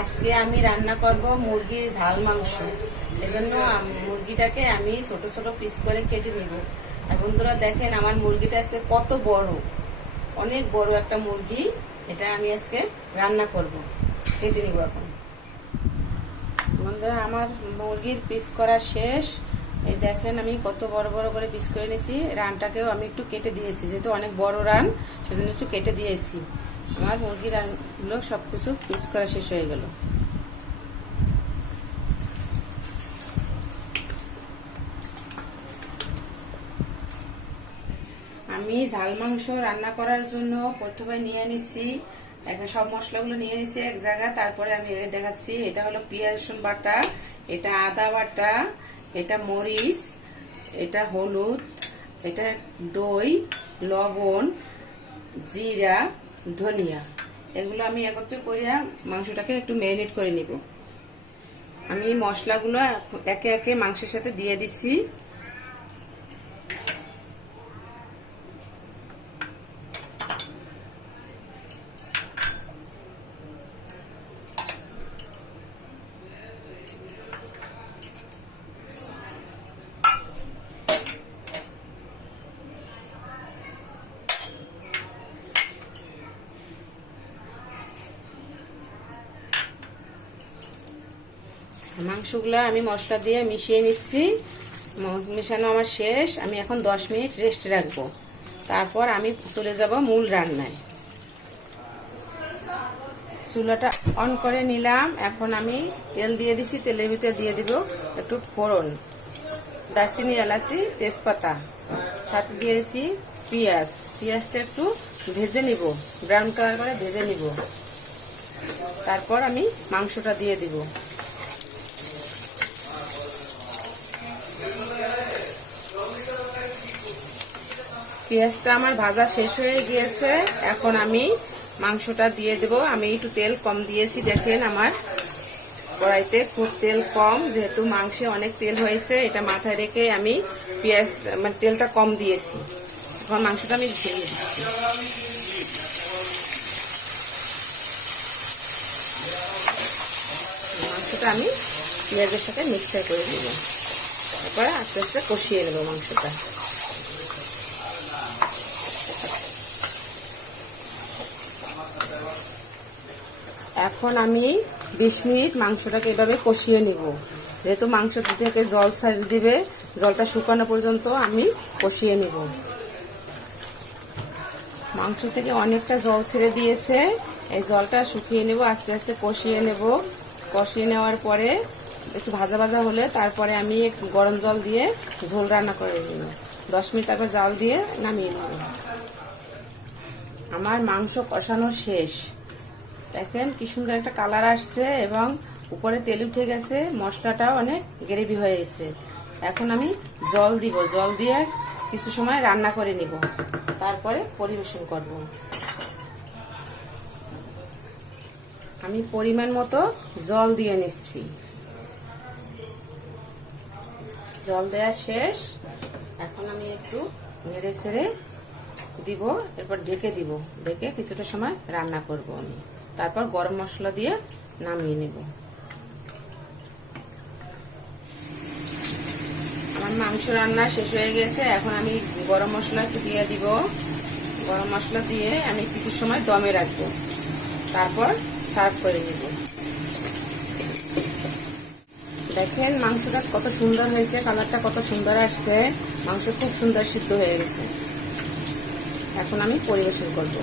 আজকে আমি রান্না করব মুরগির ঝাল মাংস। এজন্য মুরগিটাকে আমি ছোট ছোট পিস করে কেটে নিব। আর বন্ধুরা দেখেন আমার মুরগিটা আজকে কত বড়, অনেক বড় একটা মুরগি। এটা আমি আজকে রান্না করব, কেটে নিব এখন। বন্ধুরা আমার মুরগির পিস করা শেষ। এই দেখেন আমি কত বড় বড় করে পিস করে নিয়েছি। রানটাকেও আমি একটু কেটে দিয়েছি, যেহেতু অনেক বড় রান সেজন্য একটু কেটে দিয়েছি। আমার মুরগির রানগুলো সব কিছু পিস করা শেষ হয়ে গেল। আমি ঝাল মাংস রান্না করার জন্য প্রথমে নিয়ে নিচ্ছি সব মশলাগুলো নিয়ে নিচ্ছি এক জায়গায়। তারপরে আমি দেখাচ্ছি, এটা হলো পেঁয়াজ রসুন বাটা, এটা আদা বাটা, এটা মরিচ, এটা হলুদ, এটা দই, লবণ, জিরা, ধনিয়া। এগুলো আমি একত্রে করিয়া মাংসটাকে একটু ম্যারিনেট করে নিব। আমি মশলাগুলো একে একে মাংসের সাথে দিয়ে দিচ্ছি। মাংসগুলো আমি মশলা দিয়ে মিশিয়ে নিচ্ছি। মেশানো আমার শেষ। আমি এখন 10 মিনিট রেস্টে রাখবো, তারপর আমি চলে যাব মূল রান্নায়। চুলাটা অন করে নিলাম। এখন আমি তেল দিয়ে দিচ্ছি। তেলের ভিতরে দিয়ে দিব একটু ফোড়ন, দারচিনি, এলাচি, তেজপাতা, সাথে দিয়ে দিচ্ছি পেঁয়াজ। পেঁয়াজটা একটু ভেজে নিব, ব্রাউন কালার করে ভেজে নিব। তারপর আমি মাংসটা দিয়ে দিব। পেঁয়াজটা আমার ভাজা শেষ হয়ে গিয়েছে। এখন আমি মাংসটা দিয়ে দেব। আমি একটু তেল কম দিয়েছি, দেখেন আমার কড়াইতে খুব তেল কম, যেহেতু মাংসে অনেক তেল হয়েছে, এটা মাথায় রেখে আমি পেঁয়াজ মানে তেলটা কম দিয়েছি। এখন মাংসটা আমি ভেঙে দিচ্ছি। মাংসটা আমি পেঁয়াজের সাথে মিক্সার করে দেব। তারপরে আস্তে আস্তে কষিয়ে নেব মাংসটা। এখন আমি 20 মিনিট মাংসটাকে এভাবে কষিয়ে নিব। যেহেতু মাংস থেকে জল ছাড়িয়ে দিবে, জলটা শুকানো পর্যন্ত আমি কষিয়ে নিব। মাংস থেকে অনেকটা জল ছেড়ে দিয়েছে, এই জলটা শুকিয়ে নেব। আস্তে আস্তে কষিয়ে নেব। কষিয়ে নেওয়ার পরে একটু ভাজা ভাজা হলে তারপরে আমি একটু গরম জল দিয়ে ঝোল রান্না করে নিব। 10 মিনিট তারপর জাল দিয়ে নামিয়ে নেব। আমার মাংস কষানো শেষ। দেখেন কি সুন্দর একটা কালার আসছে এবং উপরে তেল উঠে গেছে, মশলাটাও অনেক গ্রেভি হয়ে গেছে। এখন আমি জল দিব, জল দিয়ে কিছু সময় রান্না করে নিব, তারপরে পরিবেশন করব। আমি পরিমাণ মতো জল দিয়ে নিচ্ছি। জল দেওয়া শেষ। এখন আমি একটু নেড়ে ছেড়ে দিব, এরপর ঢেকে দিব। ঢেকে কিছুটা সময় রান্না করব আমি, তারপর গরম মশলা দিয়ে নামিয়ে নেব। আমার মাংস রান্না শেষ হয়ে গেছে। এখন আমি গরম মশলা একটু দিয়ে দিব। গরম মশলা দিয়ে আমি কিছু সময় দমে রাখবো, তারপর সার্ভ করে নেব। দেখেন মাংসটা কত সুন্দর হয়েছে, কালারটা কত সুন্দর আসছে। মাংস খুব সুন্দর সিদ্ধ হয়ে গেছে। এখন আমি পরিবেশন করব।